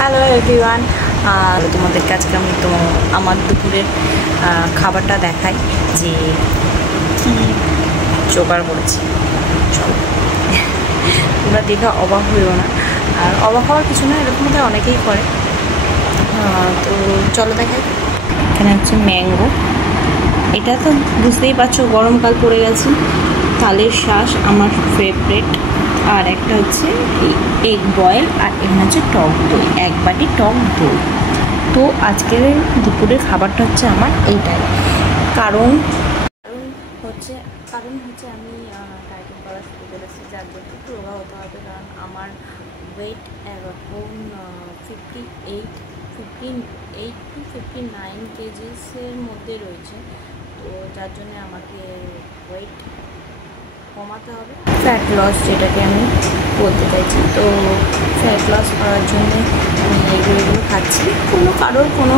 Hello everyone, তোমাদেরকে আজকে আমি তো আমার দুপুরের খাবারটা দেখাই যে কী জোগাড় করেছি। চলো তোমরা দেখে অবাক হইও না, আর অবাক হওয়ার কিছু না, এরকম তো অনেকেই করে। তো চলো দেখাই। এখানে হচ্ছে ম্যাঙ্গো, এটা তো বুঝতেই পারছো গরমকাল পড়ে গেছে। তালের শাঁস আমার ফেভারিট, আর একটা হচ্ছে এগ বয়েল, আর এখানে হচ্ছে টক দই, এক বাটি টক দই। তো আজকের দুপুরের খাবারটা হচ্ছে আমার এইটাই। কারণ হচ্ছে আমি ডায়েটিং করা শুরু করেছি, যার জন্য একটু রোগা হতে হবে। কারণ আমার ওয়েট এখন 58 to 59 কেজিসের মধ্যে রয়েছে। তো যার জন্য আমাকে ওয়েট কমাতে হবে, ফ্যাট লস যেটাকে আমি বলতে চাইছি। তো ফ্যাট লস করার জন্য আমি এগুলো খাচ্ছি। কারোর কোনো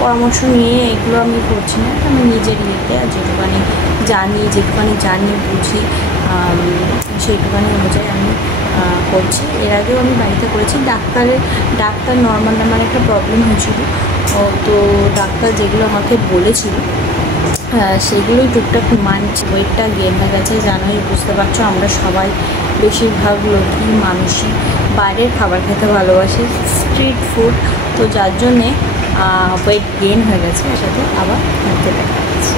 পরামর্শ নিয়ে এগুলো আমি করছি না, আমি নিজের ইয়েতে যেটুখানি জানি বুঝি সেইটুখানি অনুযায়ী আমি করছি। এর আগেও আমি বাড়িতে করেছি। ডাক্তার নর্মাল একটা প্রবলেম হয়েছিল, তো ডাক্তার যেগুলো আমাকে বলেছিল সেগুলোই টুকটাক মানছি। ওয়েটটা গেন হয়ে গেছে, জানোই, বুঝতে পারছো আমরা সবাই বেশিরভাগ লোকই মানুষই বাইরের খাবার খেতে ভালোবাসে, স্ট্রিট ফুড। তো যার জন্যে ওয়েট গেন হয়ে গেছে, এর সাথে আবার খেতে দেখা যাচ্ছে।